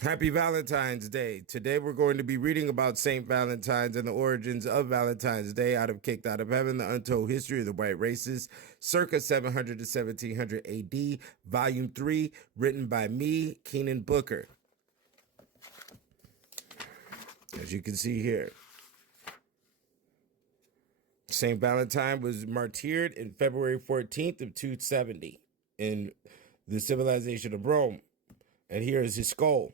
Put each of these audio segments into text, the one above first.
Happy Valentine's Day. Today we're going to be reading about St. Valentine's and the origins of Valentine's Day out of Kicked Out of Heaven, the Untold History of the White Races, circa 700 to 1700 AD, Volume 3, written by me, Keenan Booker. As you can see here, St. Valentine was martyred in February 14th of 270 in the civilization of Rome. And here is his skull.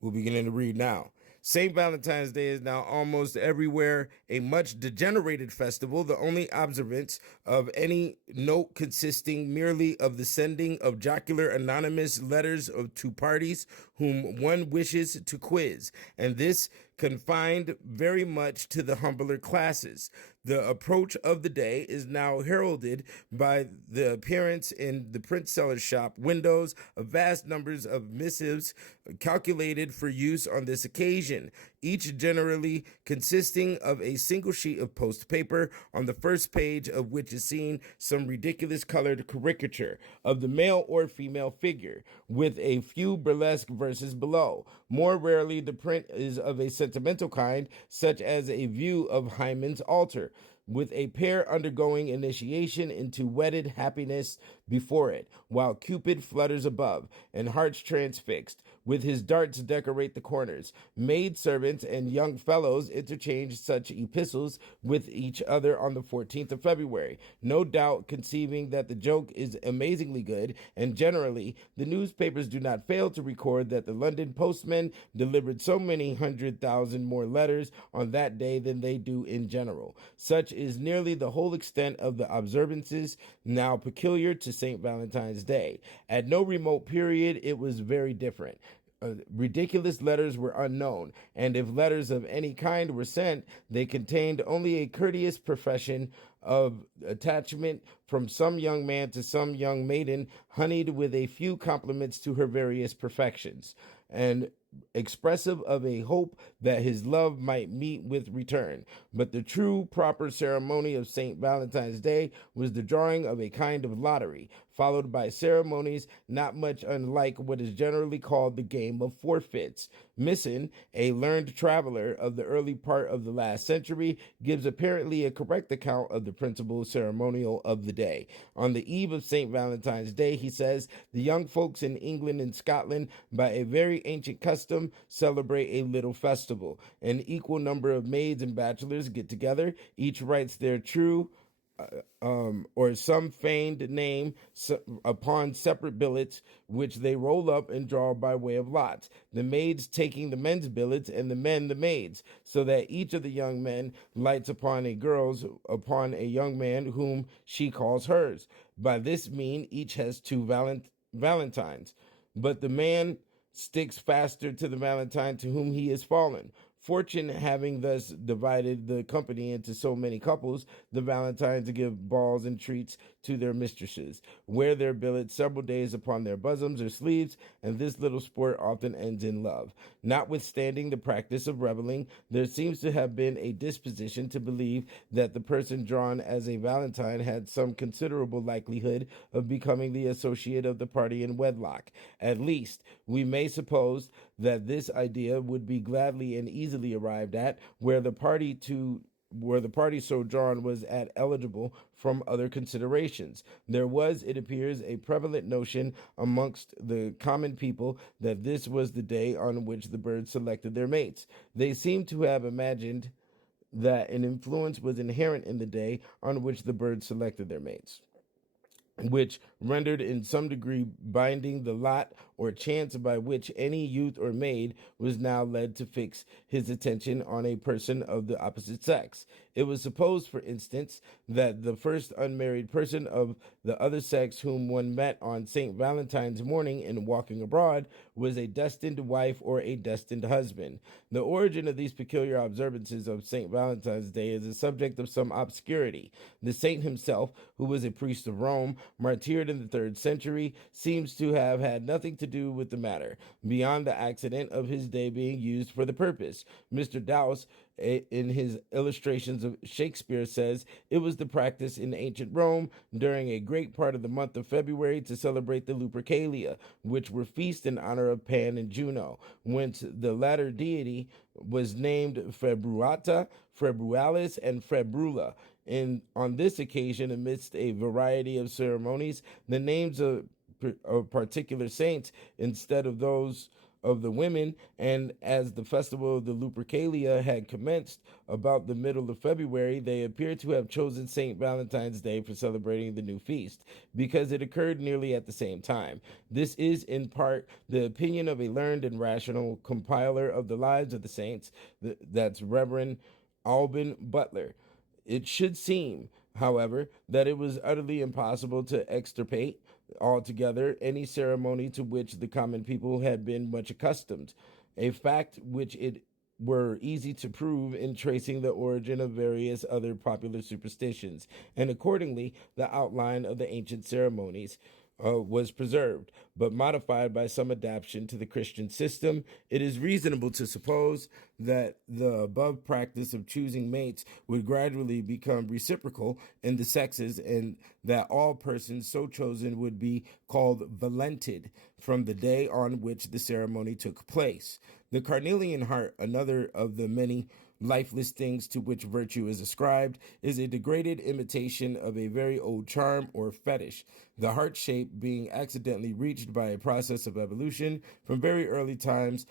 We'll begin to read now. St. Valentine's Day is now almost everywhere a much degenerated festival, the only observance of any note consisting merely of the sending of jocular anonymous letters to parties whom one wishes to quiz, and this confined very much to the humbler classes. The approach of the day is now heralded by the appearance in the print seller's shop windows of vast numbers of missives calculated for use on this occasion, each generally consisting of a single sheet of post paper, on the first page of which is seen some ridiculous colored caricature of the male or female figure, with a few burlesque verses below. More rarely, the print is of a sentimental kind, such as a view of Hymen's altar, with a pair undergoing initiation into wedded happiness before it, while Cupid flutters above, and hearts transfixed, with his darts decorate the corners. Maid servants and young fellows interchange such epistles with each other on the 14th of February, no doubt conceiving that the joke is amazingly good, and generally, the newspapers do not fail to record that the London postmen delivered so many 100,000 more letters on that day than they do in general. Such is nearly the whole extent of the observances now peculiar to St. Valentine's Day. At no remote period, it was very different. Ridiculous letters were unknown, and if letters of any kind were sent, they contained only a courteous profession of attachment from some young man to some young maiden, honeyed with a few compliments to her various perfections, and expressive of a hope that his love might meet with return. But the true proper ceremony of St. Valentine's Day was the drawing of a kind of lottery, followed by ceremonies not much unlike what is generally called the game of forfeits. Misson, a learned traveler of the early part of the last century, gives apparently a correct account of the principal ceremonial of the day. On the eve of St. Valentine's Day, he says, the young folks in England and Scotland, by a very ancient custom, celebrate a little festival. An equal number of maids and bachelors get together. Each writes their true or some feigned name upon separate billets, which they roll up and draw by way of lots, the maids taking the men's billets and the men the maids, so that each of the young men lights upon a young man whom she calls hers. By this mean, each has two valentines, but the man sticks faster to the valentine to whom he has fallen. Fortune having thus divided the company into so many couples, the Valentines give balls and treats to their mistresses, wear their billets several days upon their bosoms or sleeves, and this little sport often ends in love. Notwithstanding the practice of reveling, there seems to have been a disposition to believe that the person drawn as a Valentine had some considerable likelihood of becoming the associate of the party in wedlock. At least, we may suppose that this idea would be gladly and easily arrived at where the party so drawn was at eligible from other considerations. There was, it appears, a prevalent notion amongst the common people that this was the day on which the birds selected their mates. They seem to have imagined that an influence was inherent in the day on which the birds selected their mates, which rendered in some degree binding the lot or chance by which any youth or maid was now led to fix his attention on a person of the opposite sex. It was supposed, for instance, that the first unmarried person of the other sex whom one met on St. Valentine's morning in walking abroad was a destined wife or a destined husband. The origin of these peculiar observances of St. Valentine's Day is a subject of some obscurity. The saint himself, who was a priest of Rome, martyred occurred in the 3rd century, seems to have had nothing to do with the matter, beyond the accident of his day being used for the purpose. Mr. Dowse, in his illustrations of Shakespeare, says it was the practice in ancient Rome during a great part of the month of February to celebrate the Lupercalia, which were feasts in honor of Pan and Juno, whence the latter deity was named Februata, Februalis, and Februla. On this occasion, amidst a variety of ceremonies, the names of particular saints instead of those of the women, and as the festival of the Lupercalia had commenced about the middle of February, they appear to have chosen St. Valentine's Day for celebrating the new feast, because it occurred nearly at the same time. This is, in part, the opinion of a learned and rational compiler of the lives of the saints, that's Reverend Alban Butler. It should seem, however, that it was utterly impossible to extirpate altogether any ceremony to which the common people had been much accustomed, a fact which it were easy to prove in tracing the origin of various other popular superstitions, and accordingly the outline of the ancient ceremonies was preserved, but modified by some adaptation to the Christian system. It is reasonable to suppose that the above practice of choosing mates would gradually become reciprocal in the sexes, and that all persons so chosen would be called valented from the day on which the ceremony took place. The carnelian heart, another of the many lifeless things to which virtue is ascribed, is a degraded imitation of a very old charm or fetish, the heart shape being accidentally reached by a process of evolution from very early times.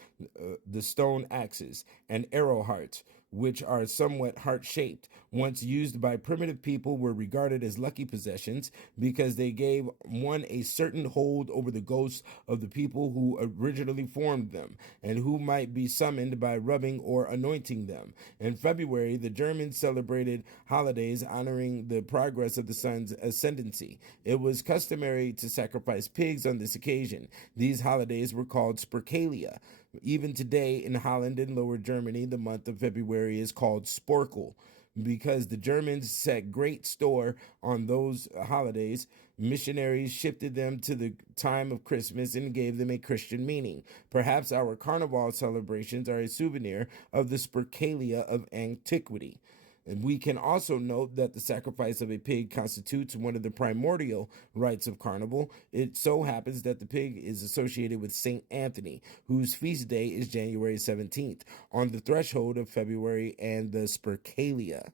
The stone axes and arrow hearts, which are somewhat heart-shaped, once used by primitive people, were regarded as lucky possessions because they gave one a certain hold over the ghosts of the people who originally formed them, and who might be summoned by rubbing or anointing them. In February, the Germans celebrated holidays honoring the progress of the sun's ascendancy. It was customary to sacrifice pigs on this occasion. These holidays were called Spercalia. Even today in Holland and Lower Germany, the month of February is called Sporkel. Because the Germans set great store on those holidays, missionaries shifted them to the time of Christmas and gave them a Christian meaning. Perhaps our carnival celebrations are a souvenir of the Spercalia of antiquity. And we can also note that the sacrifice of a pig constitutes one of the primordial rites of carnival. It so happens that the pig is associated with St. Anthony, whose feast day is January 17th, on the threshold of February and the Spercalia.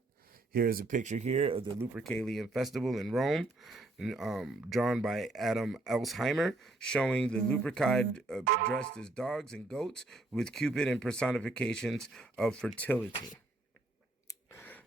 Here is a picture here of the Lupercalian festival in Rome, drawn by Adam Elsheimer, showing the Luperci dressed as dogs and goats with Cupid and personifications of fertility.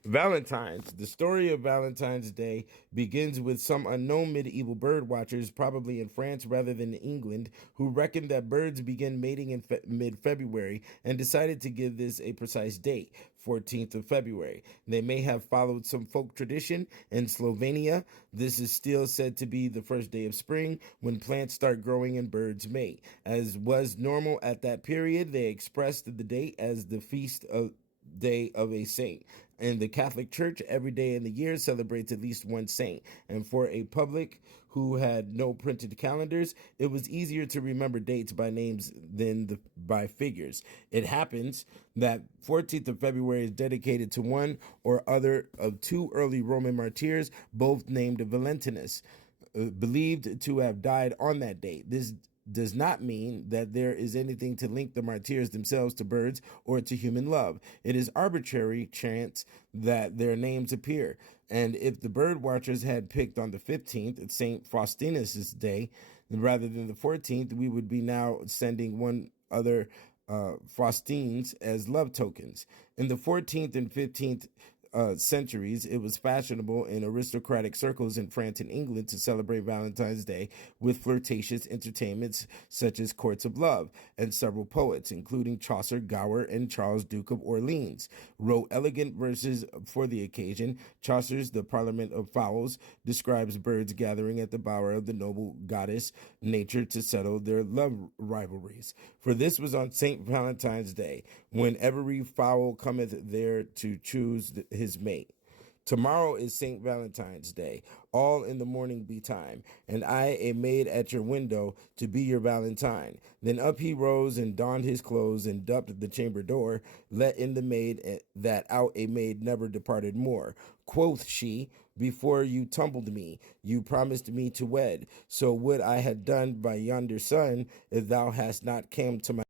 Valentines. The story of Valentine's Day begins with some unknown medieval bird watchers, probably in France rather than England, who reckoned that birds begin mating in mid-February and decided to give this a precise date, 14th of February. They may have followed some folk tradition. In Slovenia, this is still said to be the first day of spring, when plants start growing and birds mate. As was normal at that period, they expressed the date as the feast of day of a saint. In the Catholic Church, every day in the year celebrates at least one saint, and for a public who had no printed calendars, it was easier to remember dates by names than by figures. It happens that 14th of February is dedicated to one or other of two early Roman martyrs, both named Valentinus, believed to have died on that date. This does not mean that there is anything to link the martyrs themselves to birds or to human love. It is arbitrary chance that their names appear. And if the bird watchers had picked on the 15th, St. Faustinus' day, rather than the 14th, we would be now sending one other Faustines as love tokens. In the 14th and 15th centuries, it was fashionable in aristocratic circles in France and England to celebrate Valentine's Day with flirtatious entertainments such as courts of love, and several poets, including Chaucer, Gower, and Charles, Duke of Orleans, wrote elegant verses for the occasion. Chaucer's The Parliament of Fowls describes birds gathering at the bower of the noble goddess Nature to settle their love rivalries. For this was on St. Valentine's Day, when every fowl cometh there to choose his mate. Tomorrow is St. Valentine's Day. All in the morning betime, and I a maid at your window to be your Valentine. Then up he rose and donned his clothes and dupped the chamber door, let in the maid, that out a maid never departed more. Quoth she, before you tumbled me, you promised me to wed. So would I had done by yonder sun, if thou hast not come to my